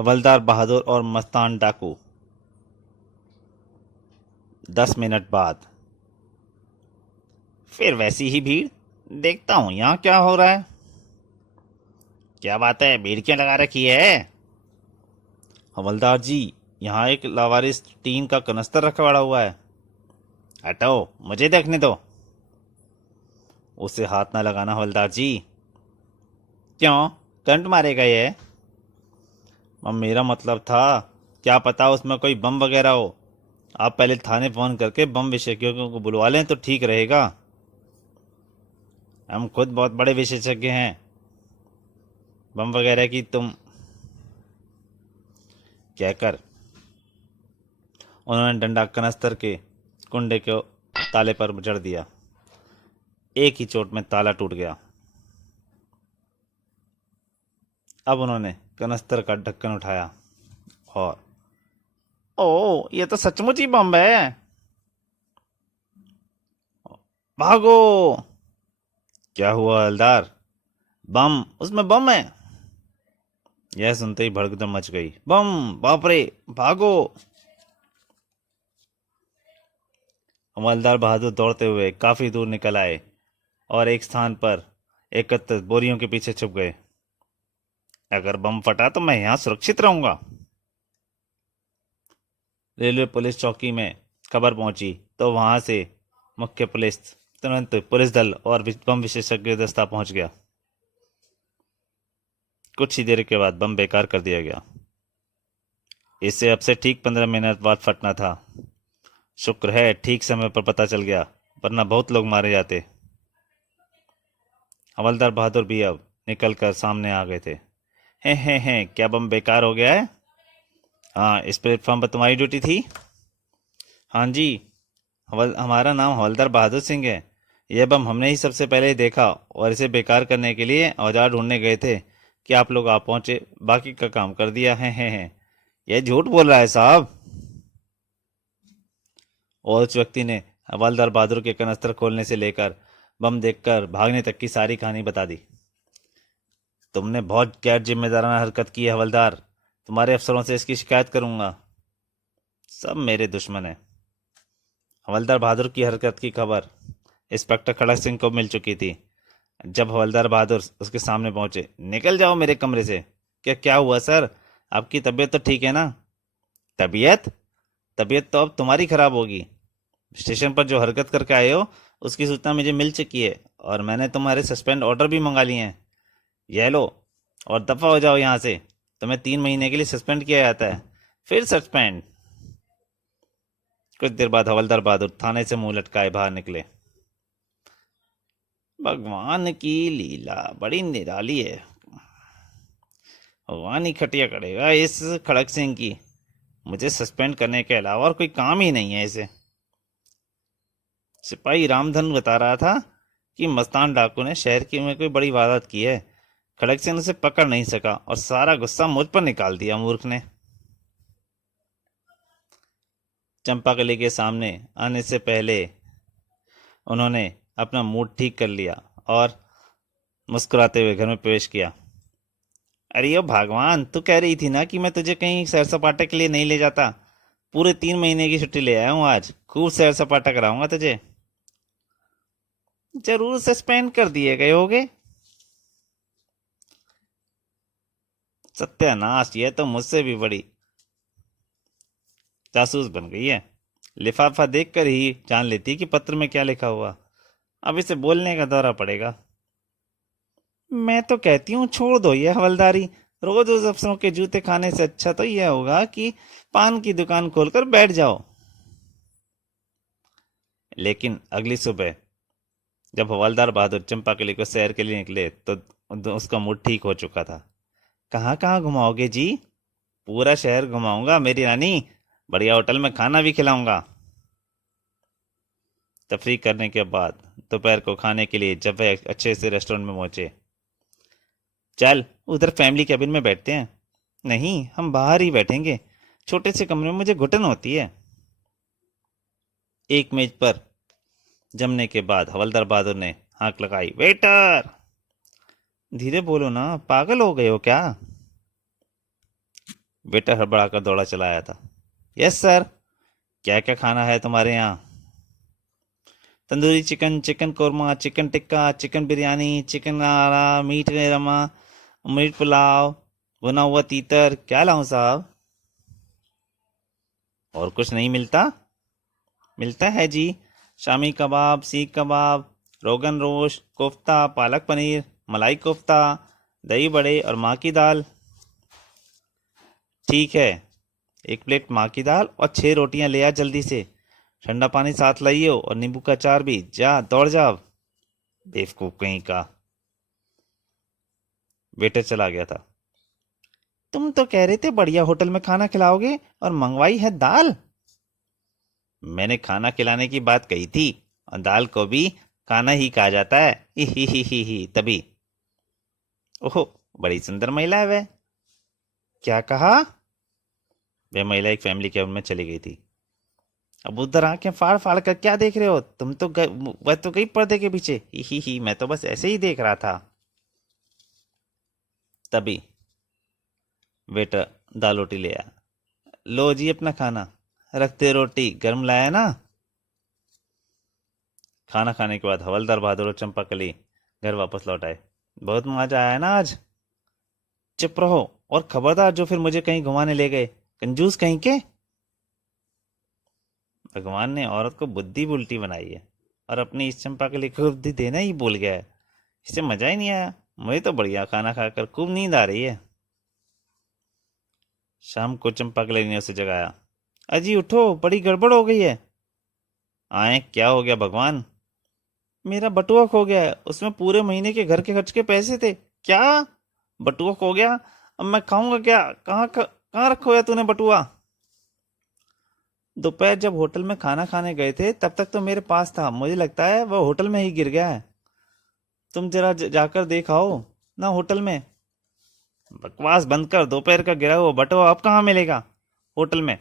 हवलदार बहादुर और मस्तान डाकू। 10 मिनट बाद। फिर वैसी ही भीड़। देखता हूँ यहाँ क्या हो रहा है। क्या बात है, भीड़ क्यों लगा रखी है? हवलदार जी, यहाँ एक लावारिस टीन का कनस्तर रखा पड़ा हुआ है। हटो, मुझे देखने दो। उसे हाथ ना लगाना हवलदार जी। क्यों? करंट मारेगा ये? अब मेरा मतलब था, क्या पता उसमें कोई बम वगैरह हो। आप पहले थाने फोन करके बम विशेषज्ञों को बुलवा लें तो ठीक रहेगा। हम खुद बहुत बड़े विशेषज्ञ हैं बम वगैरह की। तुम कहकर उन्होंने डंडा कनस्तर के कुंडे को ताले पर जड़ दिया। एक ही चोट में ताला टूट गया। अब उन्होंने कनस्तर का ढक्कन उठाया और ओ, ये तो सचमुच ही बम है। भागो! क्या हुआ हवलदार? बम, उसमें बम है। यह सुनते ही भड़कम मच गई। बम! बाप रे! भागो! हवलदार बहादुर दौड़ते हुए काफी दूर निकल आए और एक स्थान पर एकत्रित बोरियों के पीछे छुप गए। अगर बम फटा तो मैं यहां सुरक्षित रहूंगा। रेलवे पुलिस चौकी में खबर पहुंची तो वहां से मुख्य पुलिस तुरंत पुलिस दल और बम विशेषज्ञ दस्ता पहुंच गया। कुछ ही देर के बाद बम बेकार कर दिया गया। इससे अब से ठीक 15 मिनट बाद फटना था। शुक्र है ठीक समय पर पता चल गया, वरना बहुत लोग मारे जाते। हवलदार बहादुर भी अब निकल कर सामने आ गए थे। हैं, क्या बम बेकार हो गया है? हाँ, इस प्लेटफॉर्म पर तुम्हारी ड्यूटी थी? हाँ जी, हमारा नाम हवलदार बहादुर सिंह है। यह बम हमने ही सबसे पहले देखा और इसे बेकार करने के लिए औजार ढूंढने गए थे कि आप लोग आ पहुंचे, बाकी का काम कर दिया है। यह झूठ बोल रहा है साहब। और उस व्यक्ति ने हवलदार बहादुर के कनस्तर खोलने से लेकर बम देखकर भागने तक की सारी कहानी बता दी। तुमने बहुत गैर जिम्मेदाराना हरकत की है हवलदार। तुम्हारे अफसरों से इसकी शिकायत करूंगा। सब मेरे दुश्मन हैं। हवलदार बहादुर की हरकत की खबर इंस्पेक्टर खड़क सिंह को मिल चुकी थी। जब हवलदार बहादुर उसके सामने पहुंचे, निकल जाओ मेरे कमरे से। क्या हुआ सर? आपकी तबीयत तो ठीक है ना? तबीयत? तबीयत तो अब तुम्हारी खराब होगी। स्टेशन पर जो हरकत करके आए हो उसकी सूचना मुझे मिल चुकी है और मैंने तुम्हारे सस्पेंड ऑर्डर भी मंगा लिए हैं। यह लो और दफा हो जाओ यहाँ से। तुम्हें 3 महीने के लिए सस्पेंड किया जाता है। फिर सस्पेंड? कुछ देर बाद हवलदार बहादुर थाने से मुंह लटकाए बाहर निकले। भगवान की लीला बड़ी निराली है। भगवान ही खटिया करेगा इस खड़क सिंह की। मुझे सस्पेंड करने के अलावा और कोई काम ही नहीं है इसे। सिपाही रामधन बता रहा था कि मस्तान डाकू ने शहर की में कोई बड़ी वारदात की है। खड़क सिंह उसे पकड़ नहीं सका और सारा गुस्सा मुझ पर निकाल दिया मूर्ख ने। चंपाकली के सामने आने से पहले उन्होंने अपना मूड ठीक कर लिया और मुस्कुराते हुए घर में प्रवेश किया। अरे ओ भगवान, तू कह रही थी ना कि मैं तुझे कहीं सैर सपाटे के लिए नहीं ले जाता। पूरे 3 महीने की छुट्टी ले आया हूँ आज। खूब सैर सपाटा कराऊंगा तुझे। जरूर सस्पेंड कर दिए गए होगे। सत्यानाश, ये तो मुझसे भी बड़ी जासूस बन गई है। लिफाफा देखकर ही जान लेती कि पत्र में क्या लिखा हुआ। अब इसे बोलने का दौरा पड़ेगा। मैं तो कहती हूँ छोड़ दो ये हवलदारी। रोज उस अफसरों के जूते खाने से अच्छा तो यह होगा कि पान की दुकान खोलकर बैठ जाओ। लेकिन अगली सुबह जब हवलदार बहादुर चंपाकली को सैर के लिए निकले तो उसका मूड ठीक हो चुका था। कहाँ कहाँ घुमाओगे जी? पूरा शहर घुमाऊंगा मेरी रानी। बढ़िया होटल में खाना भी खिलाऊंगा। तफरीह करने के बाद दोपहर को खाने के लिए जब वह अच्छे से रेस्टोरेंट में पहुंचे। चल उधर फैमिली कैबिन में बैठते हैं। नहीं, हम बाहर ही बैठेंगे। छोटे से कमरे में मुझे घुटन होती है। एक मेज पर जमने के बाद हवलदार बहादुर ने हाँक लगाई, वेटर! धीरे बोलो ना, पागल हो गए हो क्या? वेटर हड़बड़ाकर दौड़ा चला आया था। यस सर, क्या क्या खाना है तुम्हारे यहाँ? Tandoori chicken, chicken korma, chicken tikka, chicken biryani, chicken नारा, मीट रमा, मीट पुलाव, भुना हुआ तीतर। क्या लाऊं साहब? और कुछ नहीं मिलता? मिलता है जी। शामी कबाब, सीख कबाब, रोगन रोश, कोफ्ता, पालक पनीर, मलाई कोफ्ता, दही बड़े और माँ की दाल। ठीक है, एक प्लेट माँ की दाल और 6 रोटियां ले आ जल्दी से। ठंडा पानी साथ लाइयो और नींबू का अचार भी। जा दौड़ जा। बेवकूफ कहीं का। वेटर चला गया था। तुम तो कह रहे थे बढ़िया होटल में खाना खिलाओगे और मंगवाई है दाल। मैंने खाना खिलाने की बात कही थी, और दाल को भी खाना ही कहा जाता है। ही तभी। ओहो, बड़ी सुंदर महिला है वह। क्या कहा? वह महिला एक फैमिली कैबिन में चली गई थी। अब उधर आंखें फाड़ फाड़ कर क्या देख रहे हो? तुम तो वह तो गई पर्दे के पीछे। ही मैं तो बस ऐसे ही देख रहा था। तभी वेटर दाल रोटी ले आया। लो जी अपना खाना। रखते रोटी गर्म लाया ना। खाना खाने के बाद हवलदार बहादुर और चंपाकली घर वापस लौट आए। बहुत मजा आया ना आज? चुप रहो, और खबरदार जो फिर मुझे कहीं घुमाने ले गए, कंजूस कहीं के। भगवान ने औरत को बुद्धि उल्टी बनाई है, और अपनी इस चंपाकली को बुद्धि देना ही भूल गया है। इससे मजा ही नहीं आया। मुझे तो बढ़िया खाना खाकर खूब नींद आ रही है। शाम को चंपाकली ने उसे जगाया। अजी उठो, बड़ी गड़बड़ हो गई है। आए, क्या हो गया भगवान? मेरा बटुआ खो गया है, उसमें पूरे महीने के घर के खर्च के पैसे थे। क्या? बटुआ खो गया? अब मैं खाऊंगा क्या? कहाँ रखा हुआ तूने बटुआ? दोपहर जब होटल में खाना खाने गए थे तब तक तो मेरे पास था। मुझे लगता है वह होटल में ही गिर गया है। तुम जरा जाकर देखाओ ना होटल में। बकवास बंद कर। दोपहर का गिरा हुआ बटुआ अब कहाँ मिलेगा? होटल में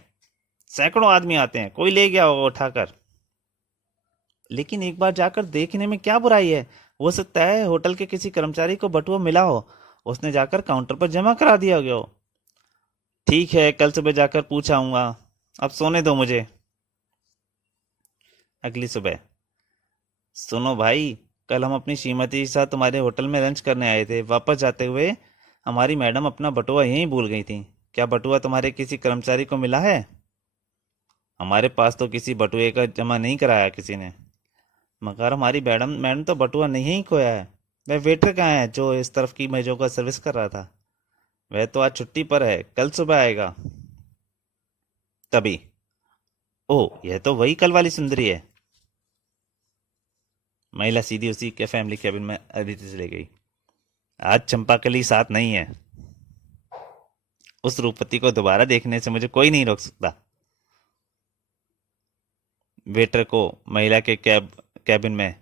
सैकड़ों आदमी आते हैं, कोई ले गया होगा उठाकर। लेकिन एक बार जाकर देखने में क्या बुराई है? हो सकता है होटल के किसी कर्मचारी को बटुआ मिला हो, उसने जाकर काउंटर पर जमा करा दिया गया हो। ठीक है, कल सुबह जाकर पूछ आऊंगा। अब सोने दो मुझे। अगली सुबह। सुनो भाई, कल हम अपनी श्रीमती के साथ तुम्हारे होटल में लंच करने आए थे। वापस जाते हुए हमारी मैडम अपना बटुआ यहीं भूल गई थी। क्या बटुआ तुम्हारे किसी कर्मचारी को मिला है? हमारे पास तो किसी बटुए का जमा नहीं कराया किसी ने। मगर हमारी मैडम मैडम तो बटुआ नहीं ही खोया है। वह वेटर कहाँ है जो इस तरफ की मेजों का सर्विस कर रहा था? वह तो आज छुट्टी पर है, कल सुबह आएगा। तभी। ओह, यह तो वही कल वाली सुंदरी है। महिला सीधी उसी के फैमिली कैबिन में अदिति से ले गई। आज चंपाकली साथ नहीं है। उस रूपवती को दोबारा देखने से मुझे कोई नहीं रोक सकता। वेटर को महिला के कैबिन में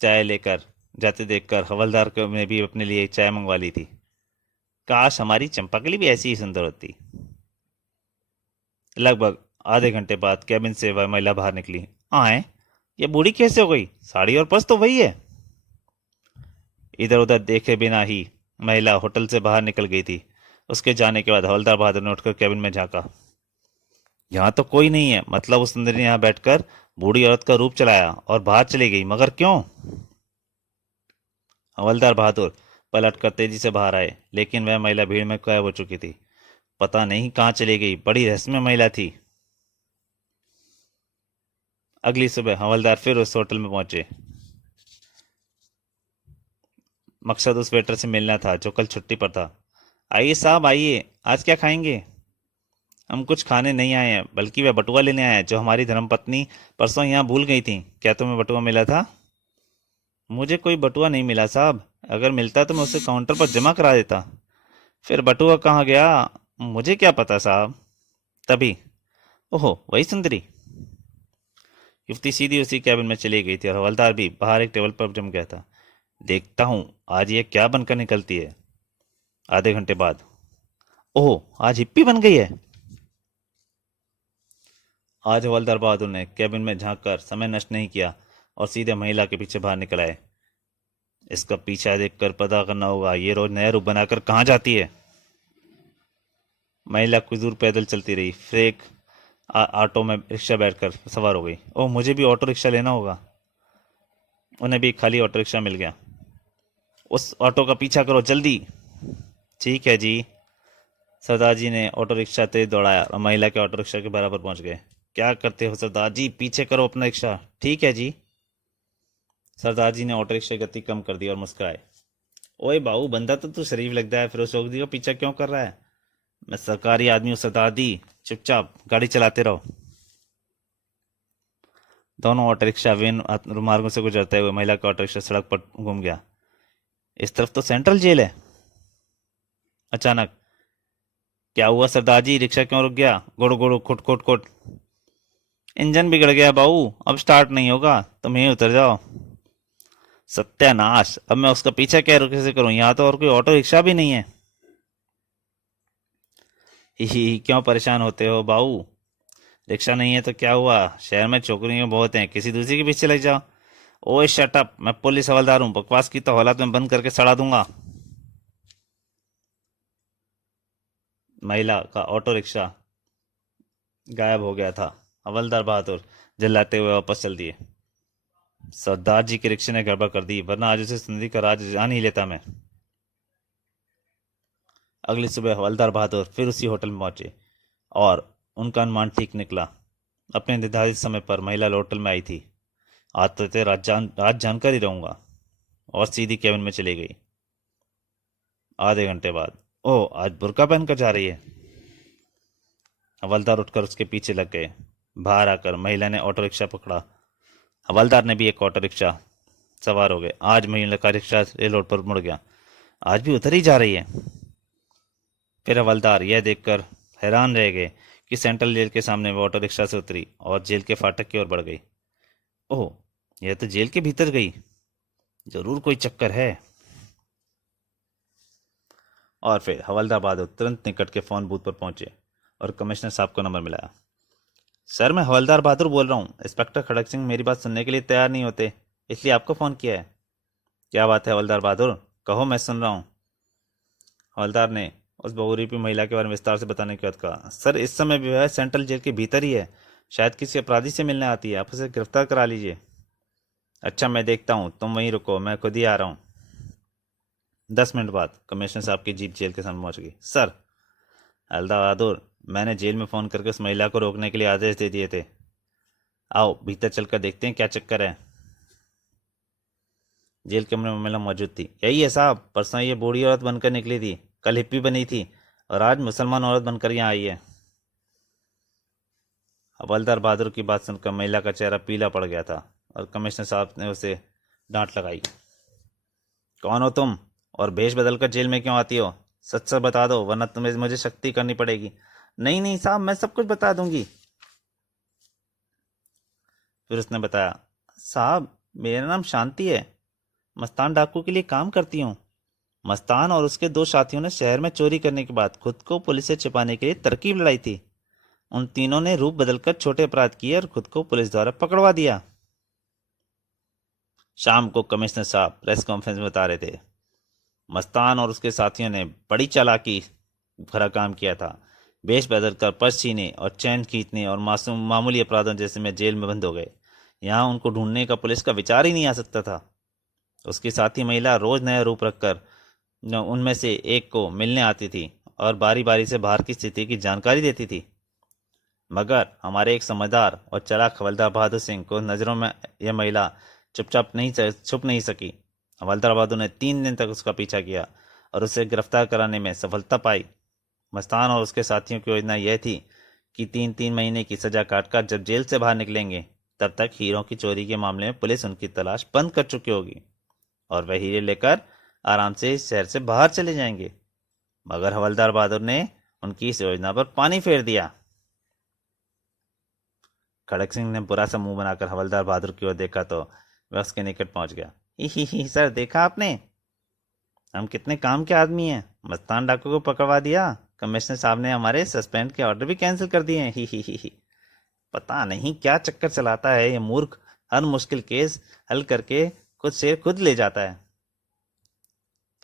चाय लेकर जाते देखकर हवलदार को ने भी अपने लिए चाय मंगवा ली थी। काश हमारी चंपाकली भी ऐसी ही सुंदर होती। लगभग आधे घंटे बाद कैबिन से वह महिला बाहर निकली। आए, ये बूढ़ी कैसे हो गई? साड़ी और पर्स तो वही है। इधर उधर देखे बिना ही महिला होटल से बाहर निकल गई थी। उसके जाने के बाद हवलदार बहादुर ने उठकर कैबिन में झांका। यहाँ तो कोई नहीं है। मतलब उस सुंदरी ने यहाँ बैठकर बूढ़ी औरत का रूप चलाया और बाहर चली गई, मगर क्यों? हवलदार बहादुर पलट कर तेजी से बाहर आए, लेकिन वह महिला भीड़ में गायब हो चुकी थी। पता नहीं कहाँ चली गई। बड़ी रहस्यमय महिला थी। अगली सुबह हवलदार फिर उस होटल में पहुंचे। मकसद उस वेटर से मिलना था जो कल छुट्टी पर था। आइए साहब आइए, आज क्या खाएंगे? हम कुछ खाने नहीं आए हैं, बल्कि वह बटुआ लेने आए हैं जो हमारी धर्मपत्नी परसों यहाँ भूल गई थी। क्या तुम्हें बटुआ मिला था? मुझे कोई बटुआ नहीं मिला साहब। अगर मिलता तो मैं उसे काउंटर पर जमा करा देता। फिर बटुआ कहाँ गया? मुझे क्या पता साहब। तभी। ओहो, वही सुंदरी। युवती सीधी उसी कैबिन में चली गई थी और हवलदार भी बाहर एक टेबल पर जम गया था। देखता हूँ आज ये क्या बनकर निकलती है। आधे घंटे बाद। ओह, आज हिप्पी बन गई है। आज हवलदार बहादुर ने कैबिन में झांक कर समय नष्ट नहीं किया और सीधे महिला के पीछे बाहर निकल आए। इसका पीछा देखकर पता करना होगा ये रोज नया रूप बनाकर कहाँ जाती है। महिला कुछ दूर पैदल चलती रही, फिर एक ऑटो में रिक्शा बैठकर सवार हो गई। ओह, मुझे भी ऑटो रिक्शा लेना होगा। उन्हें भी एक खाली ऑटो रिक्शा मिल गया। उस ऑटो का पीछा करो जल्दी। ठीक है जी। सरदार जी ने ऑटो रिक्शा तेज दौड़ाया और महिला के ऑटो रिक्शा के बराबर पहुंच गए। क्या करते हो सरदार जी, पीछे करो अपना रिक्शा। ठीक है जी। सरदार जी ने ऑटो रिक्शा की गति कम कर दी और मुस्कुराए। ओए बाबू, बंदा तो तू शरीफ लगता है, फिर उस चौधरी का पीछा क्यों कर रहा है? मैं सरकारी आदमी हूँ सरदार जी, चुपचाप गाड़ी चलाते रहो। दोनों ऑटो रिक्शा विभिन्न मार्गों से गुजरते हुए महिला का ऑटो रिक्शा सड़क पर घूम गया। इस तरफ तो सेंट्रल जेल है। अचानक, क्या हुआ सरदार जी, रिक्शा क्यों रुक गया? गुड़ गुड़ खुट खुट खुट। इंजन बिगड़ गया बाबू, अब स्टार्ट नहीं होगा, तुम यहीं उतर जाओ। सत्यानाश, अब मैं उसका पीछा कैसे करूं, यहाँ तो और कोई ऑटो रिक्शा भी नहीं है। ही, क्यों परेशान होते हो बाबू? रिक्शा नहीं है तो क्या हुआ, शहर में छोकरियां बहुत हैं, किसी दूसरी के पीछे लग जाओ। ओए शट अप, मैं पुलिस हवलदार हूँ, बकवास की तो हालात में बंद करके सड़ा दूंगा। महिला का ऑटो रिक्शा गायब हो गया था। हवलदार बहादुर चिल्लाते हुए वापस चल दिए। सरदार जी के रिक्शे ने गड़बड़ कर दी, वरना आज उसे जिंदगी का राज जान ही लेता मैं। अगली सुबह हवलदार बहादुर फिर उसी होटल में पहुंचे और उनका अनुमान ठीक निकला। अपने निर्धारित समय पर महिला होटल में आई थी। आज तो तेरे राज जानकर ही रहूंगा। और सीधी केबिन में चली गई। आधे घंटे बाद, ओह, आज बुर्का पहनकर जा रही है। हवलदार उठकर उसके पीछे लग गए। बाहर आकर महिला ने ऑटो रिक्शा पकड़ा। हवलदार ने भी एक ऑटो रिक्शा सवार हो गए। आज महिला का रिक्शा रेल रोड पर मुड़ गया। आज भी उधर ही जा रही है। फिर हवलदार यह देखकर हैरान रह गए कि सेंट्रल जेल के सामने वो ऑटो रिक्शा से उतरी और जेल के फाटक की ओर बढ़ गई। ओह, यह तो जेल के भीतर गई, जरूर कोई चक्कर है। और फिर हवलदार बहादुर तुरंत निकट के फोन बूथ पर पहुंचे और कमिश्नर साहब को नंबर मिलाया। सर, मैं हवलदार बहादुर बोल रहा हूँ। इंस्पेक्टर खड़क सिंह मेरी बात सुनने के लिए तैयार नहीं होते, इसलिए आपको फ़ोन किया है। क्या बात है हवलदार बहादुर, कहो, मैं सुन रहा हूँ। हवलदार ने उस बहुरूपी महिला के बारे में विस्तार से बताने के बाद कहा, सर, इस समय भी वह सेंट्रल जेल के भीतर ही है। शायद किसी अपराधी से मिलने आती है, आप उसे गिरफ्तार करा लीजिए। अच्छा, मैं देखता हूँ, तुम वहीं रुको, मैं खुद ही आ रहा हूँ। 10 मिनट बाद कमिश्नर साहब की जीप जेल के सामने पहुंच गई। सर, हवलदार बहादुर, मैंने जेल में फ़ोन करके उस महिला को रोकने के लिए आदेश दे दिए थे। आओ भीतर चलकर देखते हैं क्या चक्कर है। जेल कमरे में महिला मौजूद थी। यही है साहब, परसों ये बूढ़ी औरत बनकर निकली थी, कल हिप्पी बनी थी और आज मुसलमान औरत बनकर यहाँ आई है। हवलदार बहादुर की बात सुनकर महिला का चेहरा पीला पड़ गया था और कमिश्नर साहब ने उसे डांट लगाई। कौन हो तुम और भेष बदलकर जेल में क्यों आती हो? सच सच बता दो, वरना तुम्हें मुझे सख्ती करनी पड़ेगी। नहीं नहीं साहब, मैं सब कुछ बता दूंगी। फिर उसने बताया, साहब, मेरा नाम शांति है, मस्तान डाकू के लिए काम करती हूँ। मस्तान और उसके दो साथियों ने शहर में चोरी करने के बाद खुद को पुलिस से छिपाने के लिए तरकीब लड़ाई थी। उन तीनों ने रूप बदलकर छोटे अपराध किए और खुद को पुलिस द्वारा पकड़वा दिया। शाम को कमिश्नर साहब प्रेस कॉन्फ्रेंस में बता रहे थे, मस्तान और उसके साथियों ने बड़ी चालाकी भरा काम किया था। वेश बदलकर पर्स छीने और चैन खींचने और मामूली अपराधों जैसे में जेल में बंद हो गए। यहाँ उनको ढूंढने का पुलिस का विचार ही नहीं आ सकता था। उसकी साथी महिला रोज नया रूप रखकर उनमें से एक को मिलने आती थी और बारी बारी से बाहर की स्थिति की जानकारी देती थी। मगर हमारे एक समझदार और चालाक हवलदार बहादुर सिंह को नज़रों में यह महिला छुप नहीं सकी। हवलदार बहादुर ने 3 दिन तक उसका पीछा किया और उसे गिरफ्तार कराने में सफलता पाई। मस्तान और उसके साथियों की योजना यह थी कि 3-3 महीने की सजा काटकर जब जेल से बाहर निकलेंगे, तब तक हीरों की चोरी के मामले में पुलिस उनकी तलाश बंद कर चुकी होगी और वह हीरे लेकर आराम से इस शहर से बाहर चले जाएंगे। मगर हवलदार बहादुर ने उनकी इस योजना पर पानी फेर दिया। खड़क सिंह ने बुरा सा मुंह बनाकर हवलदार बहादुर की ओर देखा तो वह उसके निकट पहुंच गया। ही सर, देखा आपने, हम कितने काम के आदमी हैं। मस्तान डाकू को पकड़वा दिया, कमिश्नर साहब ने हमारे सस्पेंड के ऑर्डर भी कैंसिल कर दिए हैं। ही। पता नहीं क्या चक्कर चलाता है ये मूर्ख, हर मुश्किल केस हल करके खुद शेर खुद ले जाता है।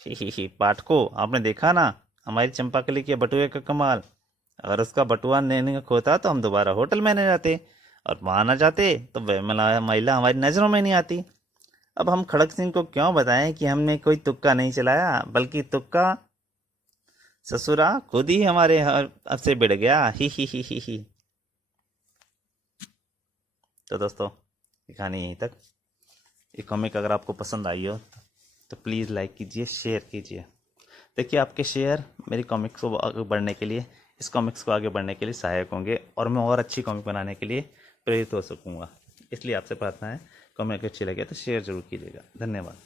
ही पाठको, आपने देखा ना हमारी चंपाकली के बटुए का कमाल। अगर उसका बटुआ लेने का होता तो हम दोबारा होटल में नहीं जाते, और वहाँ ना जाते तो वह महिला हमारी नज़रों में नहीं आती। अब हम खड़क सिंह को क्यों बताएं कि हमने कोई तुक्का नहीं चलाया, बल्कि तुक्का ससुरा खुद ही हमारे अब से बिड़ गया। ही। तो दोस्तों, ये कहानी यहीं तक। ये कॉमिक अगर आपको पसंद आई हो तो प्लीज़ लाइक कीजिए, शेयर कीजिए। देखिए, आपके शेयर मेरी कॉमिक्स को आगे बढ़ने के लिए, इस कॉमिक्स को आगे बढ़ने के लिए सहायक होंगे, और मैं और अच्छी कॉमिक बनाने के लिए प्रेरित हो सकूँगा। इसलिए आपसे प्रार्थना है, कॉमिक अच्छी लगे तो शेयर जरूर कीजिएगा। धन्यवाद।